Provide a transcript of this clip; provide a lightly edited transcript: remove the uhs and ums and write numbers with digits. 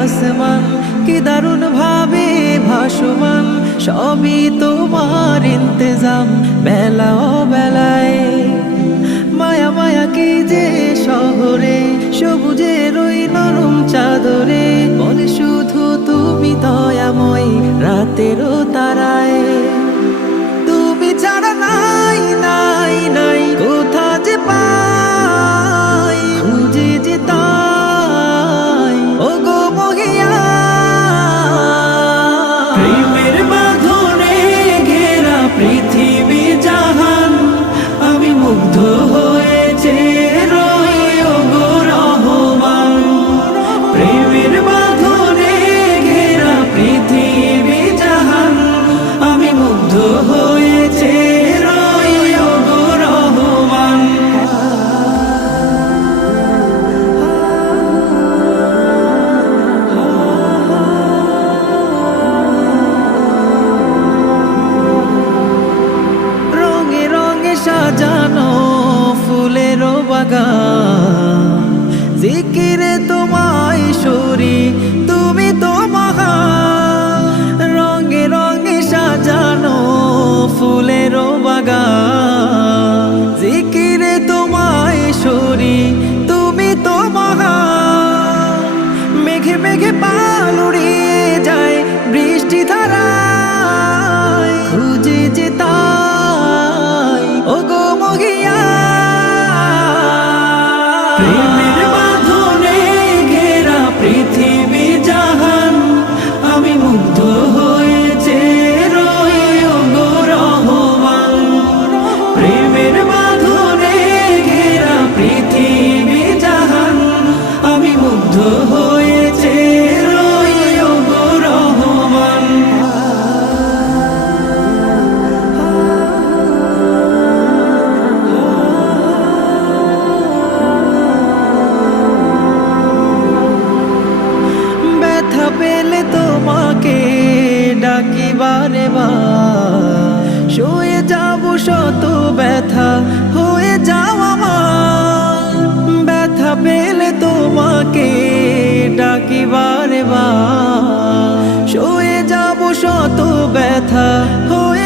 আসমান কি দারুণ ভাবে ভাসমান, সবই তোমার ইন্তজাম বেলা ও বেলায়। মায়া মায়া কি যে শহরে, সবুজের ওই নরম চাদরে, বলে শুধু তুমি দয়াময় রাতেরও তারায়। তুমি ছাড়া নাই নাই নাই কোথা যে পাই, খুঁজে যে তাই ও গো মহিয়া। প্রেমের বাঁধনে ঘেরা পৃথিবী জাহান, আমি মুগ্ধ হয়েছে রই ও গো রহমান। প্রেমের বাঁধনে ঘেরা পৃথিবী জাহান, আমি মুগ্ধ হয়েছে রই ও গো রহমান। রঙে রঙে সাজানো ফুলের বাগান, জিকিরে তোমায় সরি তুমি তো মহান। রঙে রঙে সাজানো ফুলের বাগান, জিকিরে তোমায় সরি তুমি তো মহান। মেঘে মেঘে পাল উড়িয়ে যায় বৃষ্টি ধারায়, খুঁজে যে তাই ও গো মহিয়া। প্রেমের বাঁধনে ঘেরা পৃথিবী জাহান, আমি মুগ্ধ হয়েছে রই ও গো রহমান। প্রেমের বাঁধনে ঘেরা পৃথিবী জাহান, আমি মুগ্ধ হয়েছে রই ও গো রহমান। ব্যথা পেলে তোমাকে ডাকি বারে বার, শুয়ে যাব শত ব্যথা হয়ে যাও আমার। ব্যথা পেলে তোমাকে ডাকি বারে বার, শুয়ে যাব শত ব্যথা হয়ে